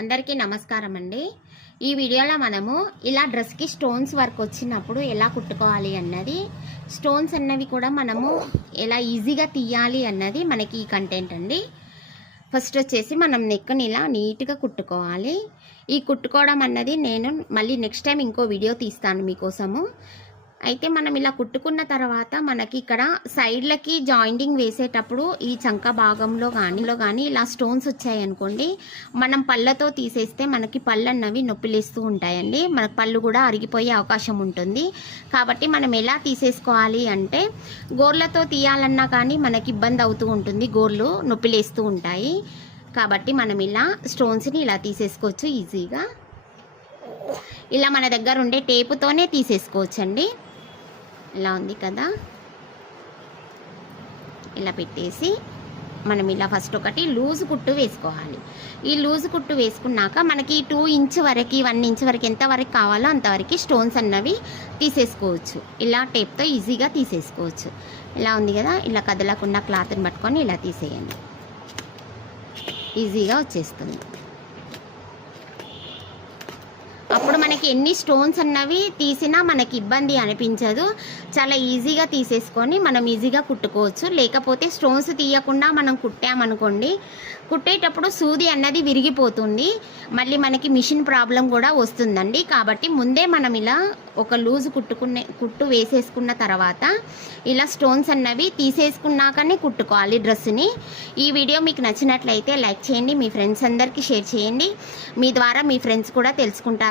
అందరికీ నమస్కారం అండి ఈ వీడియోలో మనము ఇలా డ్రెస్కి స్టోన్స్ వర్క్ వచ్చినప్పుడు ఎలా కుట్టుకోవాలి అన్నది స్టోన్స్ అన్నవి కూడా మనము ఎలా ఈజీగా తీయాలి అన్నది మనకి ఈ కంటెంట్ అండి. ఫస్ట్ వచ్చేసి మనం నెక్ని ఇలా నీట్గా కుట్టుకోవాలి. ఈ కుట్టుకోవడం అన్నది నేను మళ్ళీ నెక్స్ట్ టైం ఇంకో వీడియో తీస్తాను మీకోసము. అయితే మనం ఇలా కుట్టుకున్న తర్వాత మనకి ఇక్కడ సైడ్లకి జాయింటింగ్ వేసేటప్పుడు ఈ చంక భాగంలో కానీలో కానీ ఇలా స్టోన్స్ వచ్చాయనుకోండి మనం పళ్ళతో తీసేస్తే మనకి పళ్ళు అన్నవి నొప్పిలేస్తూ ఉంటాయండి. మన పళ్ళు కూడా అరిగిపోయే అవకాశం ఉంటుంది. కాబట్టి మనం ఎలా తీసేసుకోవాలి అంటే గోర్లతో తీయాలన్నా కానీ మనకి ఇబ్బంది అవుతూ ఉంటుంది. గోర్లు నొప్పిలేస్తూ ఉంటాయి. కాబట్టి మనం ఇలా స్టోన్స్ని ఇలా తీసేసుకోవచ్చు ఈజీగా. ఇలా మన దగ్గర ఉండే టేపుతోనే తీసేసుకోవచ్చండి. ఇలా ఉంది కదా. ఇలా పెట్టేసి మనం ఇలా ఫస్ట్ ఒకటి లూజ్ కుట్టు వేసుకోవాలి. ఈ లూజ్ కుట్టు వేసుకున్నాక మనకి టూ ఇంచ్ వరకు వన్ ఇంచ్ వరకు ఎంత వరకు కావాలో అంతవరకు స్టోన్స్ అన్నవి తీసేసుకోవచ్చు. ఇలా టేప్తో ఈజీగా తీసేసుకోవచ్చు. ఇలా ఉంది కదా ఇలా కదలకుండా క్లాత్ని పట్టుకొని ఇలా తీసేయండి. ఈజీగా వచ్చేస్తుంది. అప్పుడు మనకి ఎన్ని స్టోన్స్ అన్నవి తీసినా మనకి ఇబ్బంది అనిపించదు. చాలా ఈజీగా తీసేసుకొని మనం ఈజీగా కుట్టుకోవచ్చు. లేకపోతే స్టోన్స్ తీయకుండా మనం కుట్టామనుకోండి కుట్టేటప్పుడు సూది అన్నది విరిగిపోతుంది. మళ్ళీ మనకి మిషన్ ప్రాబ్లం కూడా వస్తుందండి. కాబట్టి ముందే మనం ఇలా ఒక లూజ్ కుట్టుకునే కుట్టు వేసేసుకున్న తర్వాత ఇలా స్టోన్స్ అన్నవి తీసేసుకున్నాకనే కుట్టుకోవాలి డ్రెస్ని ఈ వీడియో మీకు నచ్చినట్లయితే లైక్ చేయండి మీ ఫ్రెండ్స్ అందరికీ షేర్ చేయండి. మీ ద్వారా మీ ఫ్రెండ్స్ కూడా తెలుసుకుంటారు.